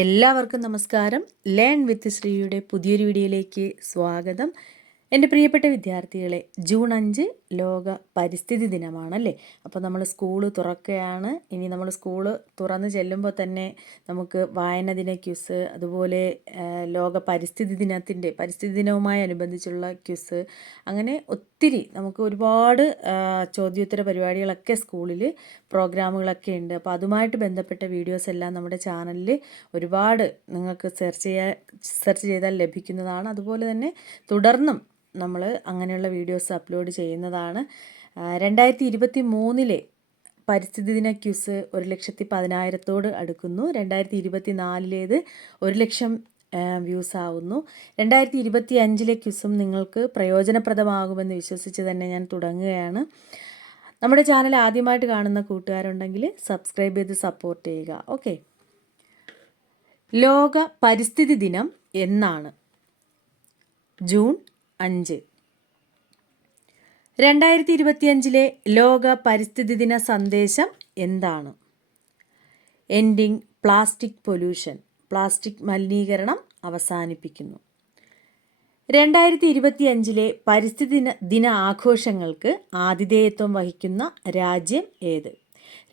എല്ലാവർക്കും നമസ്കാരം. Learn with ശ്രീയുടെ പുതിയൊരു വീഡിയോയിലേക്ക് സ്വാഗതം. എന്റെ പ്രിയപ്പെട്ട വിദ്യാർത്ഥികളെ ജൂൺ അഞ്ച് ലോക പരിസ്ഥിതി ദിനമാണല്ലേ? അപ്പോൾ നമ്മൾ സ്കൂൾ തുറക്കുകയാണ്. ഇനി നമ്മൾ സ്കൂൾ തുറന്ന് ചെല്ലുമ്പോൾ തന്നെ നമുക്ക് വായന ദിന ക്യുസ് അതുപോലെ ലോക പരിസ്ഥിതി ദിനത്തിന്റെ പരിസ്ഥിതി ദിനവുമായി അനുബന്ധിച്ചുള്ള ക്യുസ് അങ്ങനെ ഒത്തിരി നമുക്ക് ഒരുപാട് ചോദ്യോത്തര പരിപാടികളൊക്കെ സ്കൂളിൽ പ്രോഗ്രാമുകളൊക്കെ ഉണ്ട്. അപ്പോൾ അതുമായിട്ട് ബന്ധപ്പെട്ട വീഡിയോസ് എല്ലാം നമ്മുടെ ചാനലിൽ ഒരുപാട് നിങ്ങൾക്ക് സെർച്ച് ചെയ്യാൻ സെർച്ച് ചെയ്താൽ ലഭിക്കുന്നതാണ്. അതുപോലെ തന്നെ തുടർന്നും നമ്മൾ അങ്ങനെയുള്ള വീഡിയോസ് അപ്ലോഡ് ചെയ്യുന്നതാണ്. രണ്ടായിരത്തി ഇരുപത്തി മൂന്നിലെ പരിസ്ഥിതി ദിന ക്യൂസ് ഒരു ലക്ഷത്തി പതിനായിരത്തോട് അടുക്കുന്നു. രണ്ടായിരത്തി ഇരുപത്തി നാലിലേത് ഒരു ലക്ഷം വ്യൂസ് ആവുന്നു രണ്ടായിരത്തി ഇരുപത്തി അഞ്ചിലെ ക്യൂസും നിങ്ങൾക്ക് പ്രയോജനപ്രദമാകുമെന്ന് വിശ്വസിച്ച് തന്നെ ഞാൻ തുടങ്ങുകയാണ്. നമ്മുടെ ചാനൽ ആദ്യമായിട്ട് കാണുന്ന കൂട്ടുകാരുണ്ടെങ്കിൽ സബ്സ്ക്രൈബ് ചെയ്ത് സപ്പോർട്ട് ചെയ്യുക. ഓക്കെ. ലോക പരിസ്ഥിതി ദിനം എന്നാണ്. ജൂൺ അഞ്ച്. രണ്ടായിരത്തി ഇരുപത്തിയഞ്ചിലെ ലോക പരിസ്ഥിതി ദിന സന്ദേശം എന്താണ്? എൻഡിങ് പ്ലാസ്റ്റിക് പൊല്യൂഷൻ പ്ലാസ്റ്റിക് മലിനീകരണം അവസാനിപ്പിക്കുന്നു. രണ്ടായിരത്തി ഇരുപത്തി അഞ്ചിലെ പരിസ്ഥിതി ദിന ആഘോഷങ്ങൾക്ക് ആതിഥേയത്വം വഹിക്കുന്ന രാജ്യം ഏത്?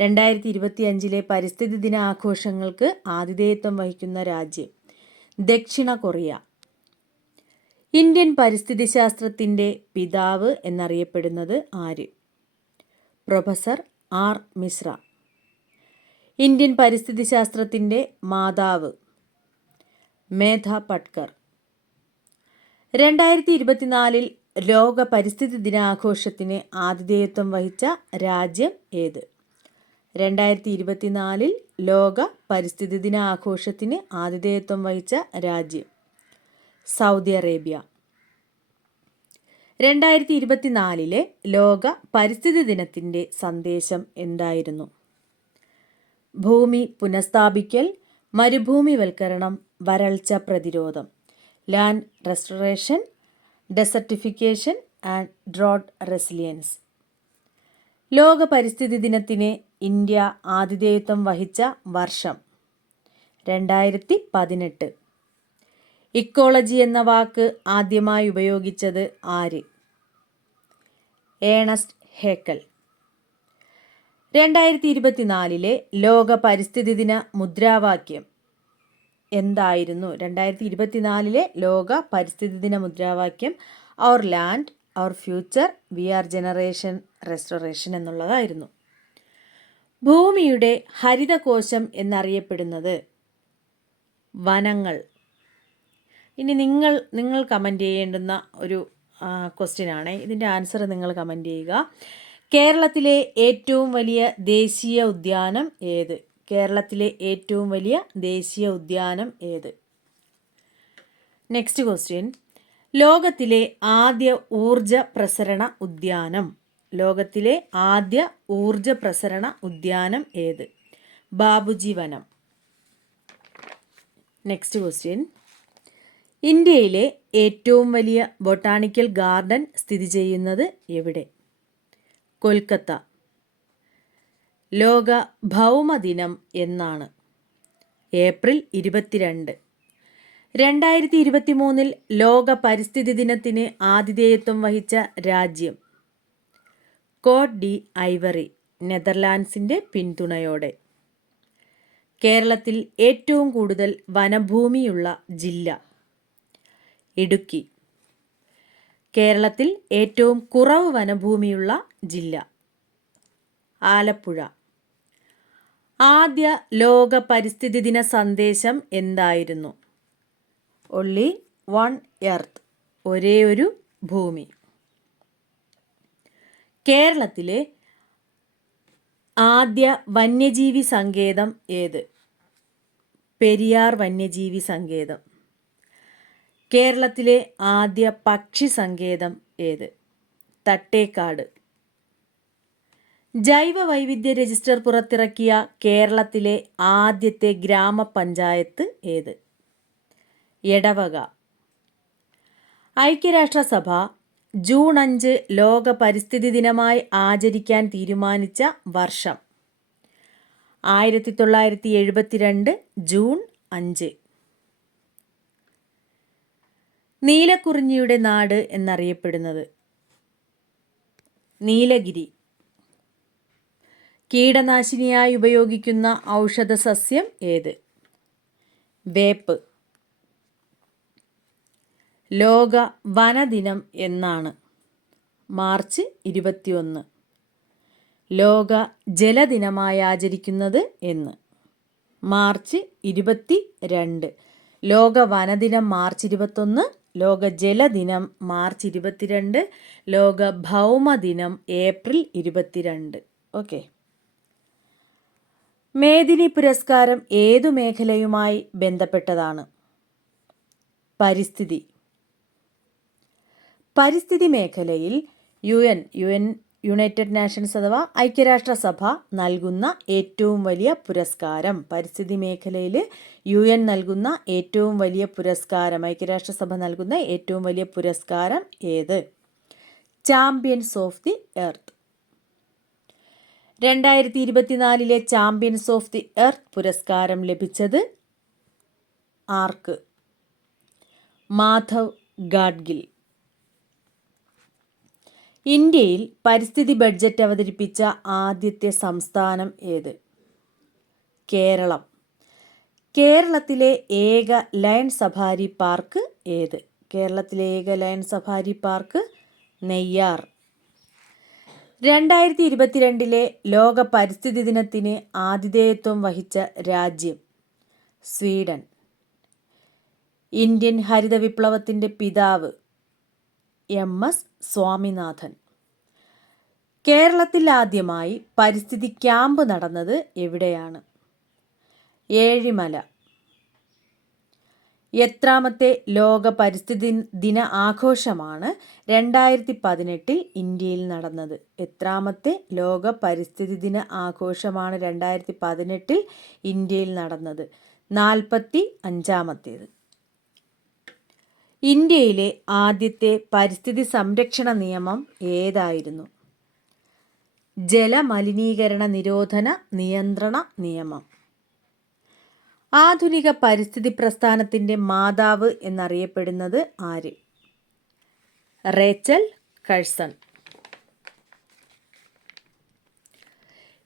രണ്ടായിരത്തി ഇരുപത്തി അഞ്ചിലെ പരിസ്ഥിതി ദിന ആഘോഷങ്ങൾക്ക് ആതിഥേയത്വം വഹിക്കുന്ന രാജ്യം ദക്ഷിണ കൊറിയ. ഇന്ത്യൻ പരിസ്ഥിതി ശാസ്ത്രത്തിന്റെ പിതാവ് എന്നറിയപ്പെടുന്നത് ആര്? Professor R Mishra. ഇന്ത്യൻ പരിസ്ഥിതി ശാസ്ത്രത്തിന്റെ മാതാവ് മേധ പട്കർ. രണ്ടായിരത്തി ഇരുപത്തിനാലിൽ ലോക പരിസ്ഥിതി ദിനാഘോഷത്തിന് ആതിഥേയത്വം വഹിച്ച രാജ്യം ഏത്? രണ്ടായിരത്തി ഇരുപത്തിനാലിൽ ലോക പരിസ്ഥിതി ദിനാഘോഷത്തിന് ആതിഥേയത്വം വഹിച്ച രാജ്യം സൗദി അറേബ്യ. രണ്ടായിരത്തി ഇരുപത്തിനാലിലെ ലോക പരിസ്ഥിതി ദിനത്തിന്റെ സന്ദേശം എന്തായിരുന്നു? ഭൂമി പുനഃസ്ഥാപിക്കൽ മരുഭൂമിവൽക്കരണം വരൾച്ച പ്രതിരോധം. Land restoration desertification and drought resilience. ലോക പരിസ്ഥിതി ദിനത്തിന് ഇന്ത്യ ആതിഥേയത്വം വഹിച്ച വർഷം രണ്ടായിരത്തി പതിനെട്ട് ഇക്കോളജി എന്ന വാക്ക് ആദ്യമായി ഉപയോഗിച്ചത് ആര്? Ernest Haeckel. രണ്ടായിരത്തി ഇരുപത്തിനാലിലെ ലോക പരിസ്ഥിതി ദിന മുദ്രാവാക്യം എന്തായിരുന്നു? രണ്ടായിരത്തി ഇരുപത്തിനാലിലെ ലോക പരിസ്ഥിതി ദിന മുദ്രാവാക്യം our land our future we are generation restoration എന്നുള്ളതായിരുന്നു. ഭൂമിയുടെ ഹരിതകോശം എന്നറിയപ്പെടുന്നത് വനങ്ങൾ. ഇനി നിങ്ങൾ നിങ്ങൾ കമന്റ് ചെയ്യേണ്ടുന്ന ഒരു ക്വസ്റ്റ്യനാണ് ഇതിന്റെ ആൻസർ നിങ്ങൾ കമന്റ് ചെയ്യുക. കേരളത്തിലെ ഏറ്റവും വലിയ ദേശീയ ഉദ്യാനം ഏത്? കേരളത്തിലെ ഏറ്റവും വലിയ ദേശീയ ഉദ്യാനം ഏത്? നെക്സ്റ്റ് ക്വസ്റ്റ്യൻ ലോകത്തിലെ ആദ്യ ഊർജ പ്രസരണ ഉദ്യാനം. ലോകത്തിലെ ആദ്യ ഊർജ പ്രസരണ ഉദ്യാനം ഏത്? ബാബുജി വനം. നെക്സ്റ്റ് ക്വസ്റ്റ്യൻ ഇന്ത്യയിലെ ഏറ്റവും വലിയ ബൊട്ടാണിക്കൽ ഗാർഡൻ സ്ഥിതി ചെയ്യുന്നത് എവിടെ? കൊൽക്കത്ത. ലോക ഭൗമദിനം എന്നാണ്. ഏപ്രിൽ ഇരുപത്തിരണ്ട്. രണ്ടായിരത്തി ഇരുപത്തി മൂന്നിൽ ലോക പരിസ്ഥിതി ദിനത്തിന് ആതിഥേയത്വം വഹിച്ച രാജ്യം. കോട്ട് ഡി ഐവറി നെതർലാൻഡ്സിന്റെ പിന്തുണയോടെ. കേരളത്തിൽ ഏറ്റവും കൂടുതൽ വനഭൂമിയുള്ള ജില്ല. ഇടുക്കി. കേരളത്തിൽ ഏറ്റവും കുറവ് വനഭൂമിയുള്ള ജില്ല. ആലപ്പുഴ. ആദ്യ ലോക പരിസ്ഥിതി ദിന സന്ദേശം എന്തായിരുന്നു? ഒള്ളി വൺ എർത്ത് ഒരേ ഒരു ഭൂമി. കേരളത്തിലെ ആദ്യ വന്യജീവി സങ്കേതം ഏത്? പെരിയാർ വന്യജീവി സങ്കേതം. കേരളത്തിലെ ആദ്യ പക്ഷി സങ്കേതം ഏത്? തട്ടേക്കാട്. ജൈവ വൈവിധ്യ രജിസ്റ്റർ പുറത്തിറക്കിയ കേരളത്തിലെ ആദ്യത്തെ ഗ്രാമപഞ്ചായത്ത് ഏത്? എടവക. ഐക്യരാഷ്ട്രസഭ ജൂൺ അഞ്ച് ലോക പരിസ്ഥിതി ദിനമായി ആചരിക്കാൻ തീരുമാനിച്ച വർഷം. ആയിരത്തി തൊള്ളായിരത്തി എഴുപത്തിരണ്ട് ജൂൺ അഞ്ച്. നീലക്കുറിഞ്ഞിയുടെ നാട് എന്നറിയപ്പെടുന്നത്. നീലഗിരി. കീടനാശിനിയായി ഉപയോഗിക്കുന്ന ഔഷധ സസ്യം ഏത്? വേപ്പ്. ലോക വനദിനം എന്നാണ്. മാർച്ച് ഇരുപത്തിയൊന്ന്. ലോക ജലദിനമായി ആചരിക്കുന്നത് എന്ന്. മാർച്ച് ഇരുപത്തി രണ്ട് ലോക വനദിനം മാർച്ച് ഇരുപത്തൊന്ന്. ലോക ജലദിനം മാർച്ച് ഇരുപത്തിരണ്ട് ലോക ഭൗമദിനം ഏപ്രിൽ ഇരുപത്തിരണ്ട്. ഓക്കെ. മേദിനി പുരസ്കാരം ഏതു മേഖലയുമായി ബന്ധപ്പെട്ടതാണ്? പരിസ്ഥിതി. പരിസ്ഥിതി മേഖലയിൽ U N U N United Nations അഥവാ ഐക്യരാഷ്ട്രസഭ നൽകുന്ന ഏറ്റവും വലിയ പുരസ്കാരം. പരിസ്ഥിതി മേഖലയിൽ യു എൻ നൽകുന്ന ഏറ്റവും വലിയ പുരസ്കാരം ഐക്യരാഷ്ട്രസഭ നൽകുന്ന ഏറ്റവും വലിയ പുരസ്കാരം ഏത്? Champions of the Earth. രണ്ടായിരത്തി ഇരുപത്തിനാലിലെ ചാമ്പ്യൻസ് ഓഫ് ദി എർത്ത് പുരസ്കാരം ലഭിച്ചത് ആർക്ക്? മാധവ് ഗാഡ്ഗിൽ. ഇന്ത്യയിൽ പരിസ്ഥിതി ബഡ്ജറ്റ് അവതരിപ്പിച്ച ആദ്യത്തെ സംസ്ഥാനം ഏത്? കേരളം. കേരളത്തിലെ ഏക ലയൺ സഫാരി പാർക്ക് ഏത്? കേരളത്തിലെ ഏക ലയൺ സഫാരി പാർക്ക് നെയ്യാർ. രണ്ടായിരത്തി ഇരുപത്തിരണ്ടിലെ ലോക പരിസ്ഥിതി ദിനത്തിന് ആതിഥേയത്വം വഹിച്ച രാജ്യം സ്വീഡൻ. ഇന്ത്യൻ ഹരിത വിപ്ലവത്തിന്റെ പിതാവ് എം എസ് സ്വാമിനാഥൻ. കേരളത്തിൽ ആദ്യമായി പരിസ്ഥിതി ക്യാമ്പ് നടന്നത് എവിടെയാണ്? ഏഴിമല. എത്രാമത്തെ ലോക പരിസ്ഥിതി ദിന ആഘോഷമാണ് രണ്ടായിരത്തി പതിനെട്ടിൽ ഇന്ത്യയിൽ നടന്നത്. എത്രാമത്തെ ലോക പരിസ്ഥിതി ദിന ആഘോഷമാണ് രണ്ടായിരത്തി പതിനെട്ടിൽ ഇന്ത്യയിൽ നടന്നത്. നാൽപ്പത്തി അഞ്ചാമത്തേത്. ഇന്ത്യയിലെ ആദ്യത്തെ പരിസ്ഥിതി സംരക്ഷണ നിയമം ഏതായിരുന്നു? ജലമലിനീകരണ നിരോധന നിയന്ത്രണ നിയമം. ആധുനിക പരിസ്ഥിതി പ്രസ്ഥാനത്തിന്റെ മാതാവ് എന്നറിയപ്പെടുന്നത് ആര്? Rachel Carson.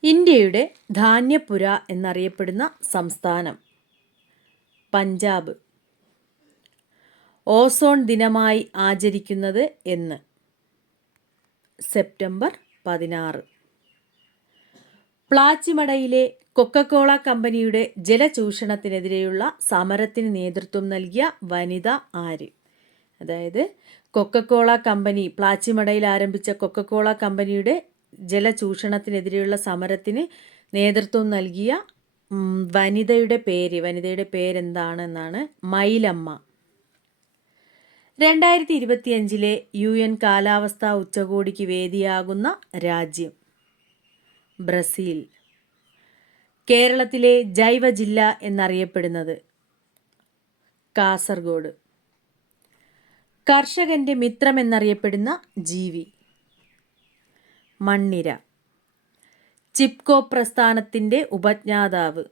ഇന്ത്യയുടെ ധാന്യപുര എന്നറിയപ്പെടുന്ന സംസ്ഥാനം പഞ്ചാബ്. ഓസോൺ ദിനമായി ആചരിക്കുന്നത് എന്ന്. സെപ്റ്റംബർ പതിനാറ്. പ്ലാച്ചിമടയിലെ കൊക്കക്കോള കമ്പനിയുടെ ജലചൂഷണത്തിനെതിരെയുള്ള സമരത്തിന് നേതൃത്വം നൽകിയ വനിത ആര്? അതായത് കൊക്കക്കോള കമ്പനി പ്ലാച്ചിമടയിൽ ആരംഭിച്ച കൊക്കക്കോള കമ്പനിയുടെ ജലചൂഷണത്തിനെതിരെയുള്ള സമരത്തിന് നേതൃത്വം നൽകിയ വനിതയുടെ പേര്. വനിതയുടെ പേരെന്താണെന്നാണ് മൈലമ്മ രണ്ടായിരത്തി ഇരുപത്തിയഞ്ചിലെ യു എൻ കാലാവസ്ഥാ ഉച്ചകോടിക്ക് വേദിയാകുന്ന രാജ്യം ബ്രസീൽ. കേരളത്തിലെ ജൈവ ജില്ല എന്നറിയപ്പെടുന്നത് കാസർഗോഡ്. കർഷകന്റെ മിത്രം എന്നറിയപ്പെടുന്ന ജീവി മണ്ണിര. ചിപ്കോ പ്രസ്ഥാനത്തിന്റെ ഉപജ്ഞാതാവ്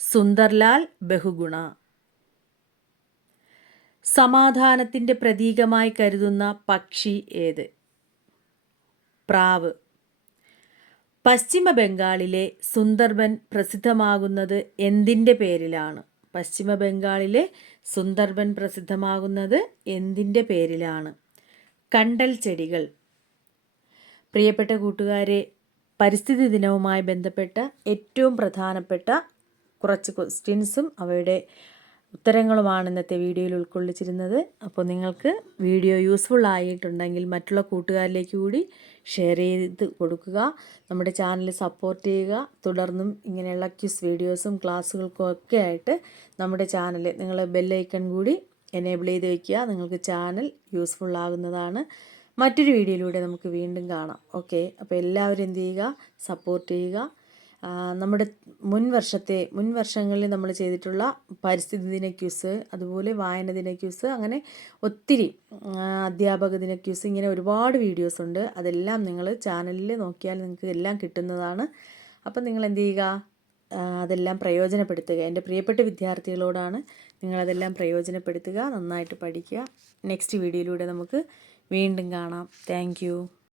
സുന്ദർലാൽ ബഹുഗുണ. സമാധാനത്തിന്റെ പ്രതീകമായി കരുതുന്ന പക്ഷി ഏത്? പ്രാവ്. പശ്ചിമ ബംഗാളിലെ സുന്ദർബൻ പ്രസിദ്ധമാകുന്നത് എന്തിന്റെ പേരിലാണ്? പശ്ചിമ ബംഗാളിലെ സുന്ദർബൻ പ്രസിദ്ധമാകുന്നത് എന്തിന്റെ പേരിലാണ്? കണ്ടൽ ചെടികൾ. പ്രിയപ്പെട്ട കൂട്ടുകാരെ പരിസ്ഥിതി ദിനവുമായി ബന്ധപ്പെട്ട ഏറ്റവും പ്രധാനപ്പെട്ട കുറച്ച് ക്വസ്റ്റ്യൻസും അവയുടെ ഉത്തരങ്ങളുമാണ് ഇന്നത്തെ വീഡിയോയിൽ ഉൾക്കൊള്ളിച്ചിരുന്നത്. അപ്പോൾ നിങ്ങൾക്ക് വീഡിയോ യൂസ്ഫുൾ ആയിട്ടുണ്ടെങ്കിൽ മറ്റുള്ള കൂട്ടുകാരിലേക്ക് കൂടി ഷെയർ ചെയ്ത് കൊടുക്കുക. നമ്മുടെ ചാനൽ സപ്പോർട്ട് ചെയ്യുക. തുടർന്നും ഇങ്ങനെയുള്ള ക്യൂസ് വീഡിയോസും ക്ലാസ്സുകൾക്കും ഒക്കെ ആയിട്ട് നമ്മുടെ ചാനൽ നിങ്ങൾ ബെല്ലൈക്കൺ കൂടി എനേബിൾ ചെയ്ത് വയ്ക്കുക നിങ്ങൾക്ക് ചാനൽ യൂസ്ഫുൾ ആകുന്നതാണ്. മറ്റൊരു വീഡിയോയിലൂടെ നമുക്ക് വീണ്ടും കാണാം. ഓക്കെ അപ്പോൾ എല്ലാവരും എന്ത് ചെയ്യുക? സപ്പോർട്ട് ചെയ്യുക. നമ്മുടെ മുൻ വർഷത്തെ മുൻ വർഷങ്ങളിൽ നമ്മൾ ചെയ്തിട്ടുള്ള പരിസ്ഥിതി ദിന ക്യൂസ് അതുപോലെ വായന ദിന ക്യൂസ് അങ്ങനെ ഒത്തിരി അധ്യാപക ദിന ക്യൂസ് ഇങ്ങനെ ഒരുപാട് വീഡിയോസ് ഉണ്ട്. അതെല്ലാം നിങ്ങൾ ചാനലിൽ നോക്കിയാൽ നിങ്ങൾക്ക് എല്ലാം കിട്ടുന്നതാണ്. അപ്പം നിങ്ങൾ എന്ത് ചെയ്യുക? അതെല്ലാം പ്രയോജനപ്പെടുത്തുക. എന്റെ പ്രിയപ്പെട്ട വിദ്യാർത്ഥികളോടാണ് നിങ്ങളതെല്ലാം പ്രയോജനപ്പെടുത്തുക. നന്നായിട്ട് പഠിക്കുക. നെക്സ്റ്റ് വീഡിയോയിലൂടെ നമുക്ക് വീണ്ടും കാണാം. താങ്ക്